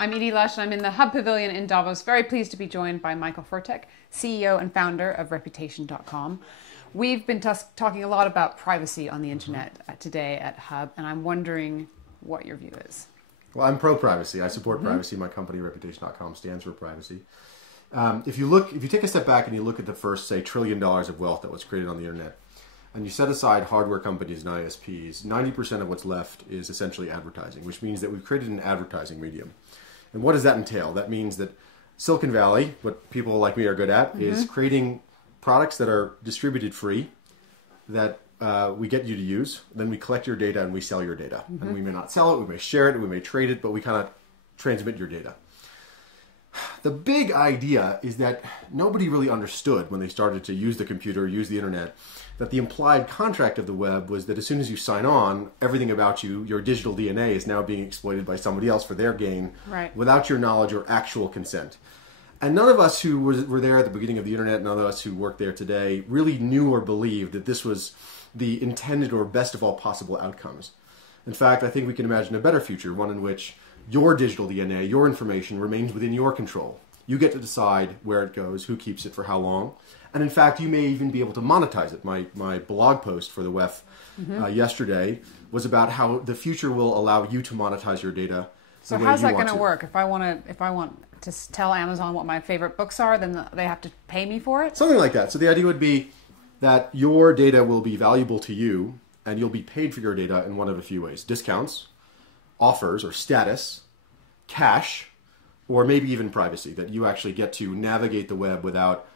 I'm Edie Lush, and I'm in the Hub Pavilion in Davos. Very pleased to be joined by Michael Fertik, CEO and founder of Reputationcom. We've been talking a lot about privacy on the internet today at Hub, and I'm wondering what your view is. Well, I'm pro-privacy. I support privacy. My company, Reputationcom, stands for privacy. If you take a step back and you look at the first, say, $1 trillion of wealth that was created on the internet, and you set aside hardware companies and ISPs, 90% of what's left is essentially advertising, which means that we've created an advertising medium. And what does that entail? That means that Silicon Valley, what people like me are good at, is creating products that are distributed free, that we get you to use. Then we collect your data and we sell your data. And we may not sell it, we may share it, we may trade it, but we kind of transmit your data. The big idea is that nobody really understood when they started to use the computer, use the internet, that the implied contract of the web was that as soon as you sign on, everything about you, your digital DNA, is now being exploited by somebody else for their gain, without your knowledge or actual consent. And none of us who were there at the beginning of the internet, none of us who work there today, really knew or believed that this was the intended or best of all possible outcomes. In fact, I think we can imagine a better future, one in which your digital DNA, your information, remains within your control. You get to decide where it goes, who keeps it for how long. And in fact, you may even be able to monetize it. My blog post for the WEF yesterday was about how the future will allow you to monetize your data. So how's that going to work? If I want to tell Amazon what my favorite books are, then they have to pay me for it? Something like that. So the idea would be that your data will be valuable to you, and you'll be paid for your data in one of a few ways. Discounts, offers or status, cash, or maybe even privacy, that you actually get to navigate the web without,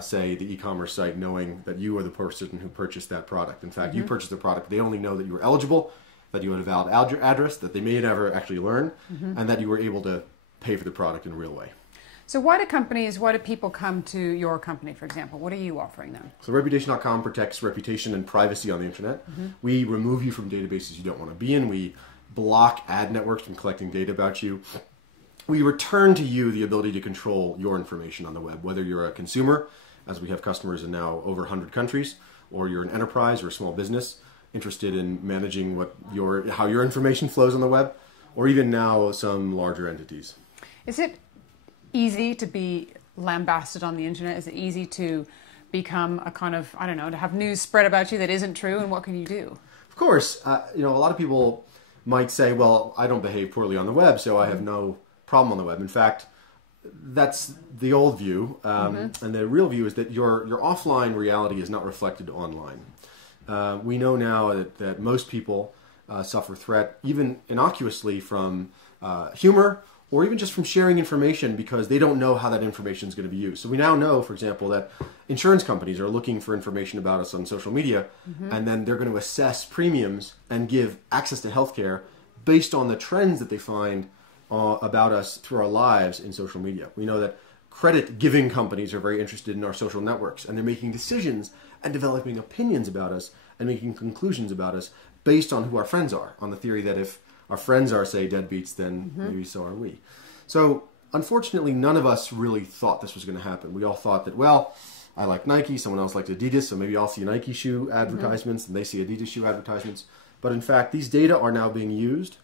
say, the e-commerce site knowing that you are the person who purchased that product. In fact, you purchased the product, but they only know that you were eligible, that you had a valid address, that they may never actually learn, and that you were able to pay for the product in a real way. So why do people come to your company, for example? What are you offering them? So Reputation.com protects reputation and privacy on the internet. We remove you from databases you don't want to be in. We block ad networks from collecting data about you. We return to you the ability to control your information on the web, whether you're a consumer, as we have customers in now over 100 countries, or you're an enterprise or a small business interested in managing how your information flows on the web, or even now some larger entities. Is it easy to be lambasted on the internet? Is it easy to become a kind of, I don't know, to have news spread about you that isn't true, and what can you do? Of course, a lot of people might say, well, I don't behave poorly on the web, so I have no problem on the web. In fact, that's the old view, and the real view is that your offline reality is not reflected online. We know now that most people suffer threat, even innocuously, from humor, or even just from sharing information because they don't know how that information is going to be used. So we now know, for example, that insurance companies are looking for information about us on social media, and then they're going to assess premiums and give access to healthcare based on the trends that they find about us through our lives in social media. We know that credit-giving companies are very interested in our social networks, and they're making decisions and developing opinions about us and making conclusions about us based on who our friends are, on the theory that if our friends are, say, deadbeats, then maybe so are we. So, unfortunately, none of us really thought this was going to happen. We all thought that, well, I like Nike, someone else likes Adidas, so maybe I'll see Nike shoe advertisements, and they see Adidas shoe advertisements. But in fact, these data are now being used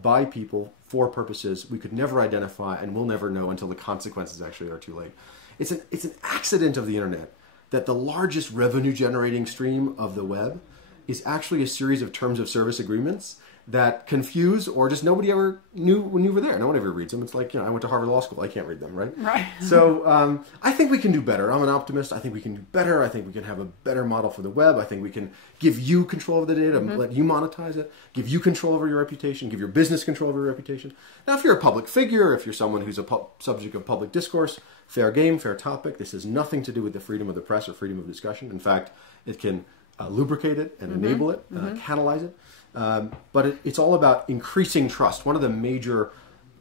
by people for purposes we could never identify and will never know until the consequences actually are too late. It's an accident of the internet that the largest revenue-generating stream of the web is actually a series of terms of service agreements that confuse, or just nobody ever knew when you were there. No one ever reads them. It's like, I went to Harvard Law School. I can't read them, right? Right. So I think we can do better. I'm an optimist. I think we can do better. I think we can have a better model for the web. I think we can give you control of the data, let you monetize it, give you control over your reputation, give your business control over your reputation. Now, if you're a public figure, if you're someone who's a subject of public discourse, fair game, fair topic. This has nothing to do with the freedom of the press or freedom of discussion. In fact, it can lubricate it and enable it, catalyze it. But it's all about increasing trust. One of the major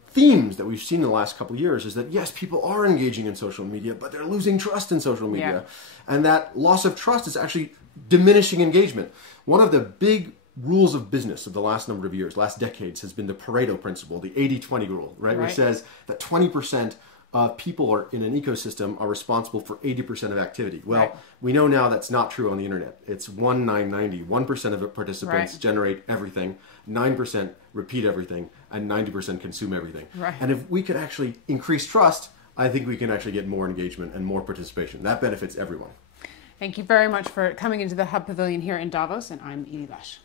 themes that we've seen in the last couple of years is that, yes, people are engaging in social media, but they're losing trust in social media. Yeah. And that loss of trust is actually diminishing engagement. One of the big rules of business of the last number of years, last decades, has been the Pareto principle, the 80-20 rule, right? Which says that 20% of people are in an ecosystem are responsible for 80% of activity. Well, Right. we know now that's not true on the internet. It's 1/990. 1% of the participants Right. generate everything, 9% repeat everything, and 90% consume everything. Right. And if we could actually increase trust, I think we can actually get more engagement and more participation. That benefits everyone. Thank you very much for coming into the Hub Pavilion here in Davos, and I'm Edie Lush.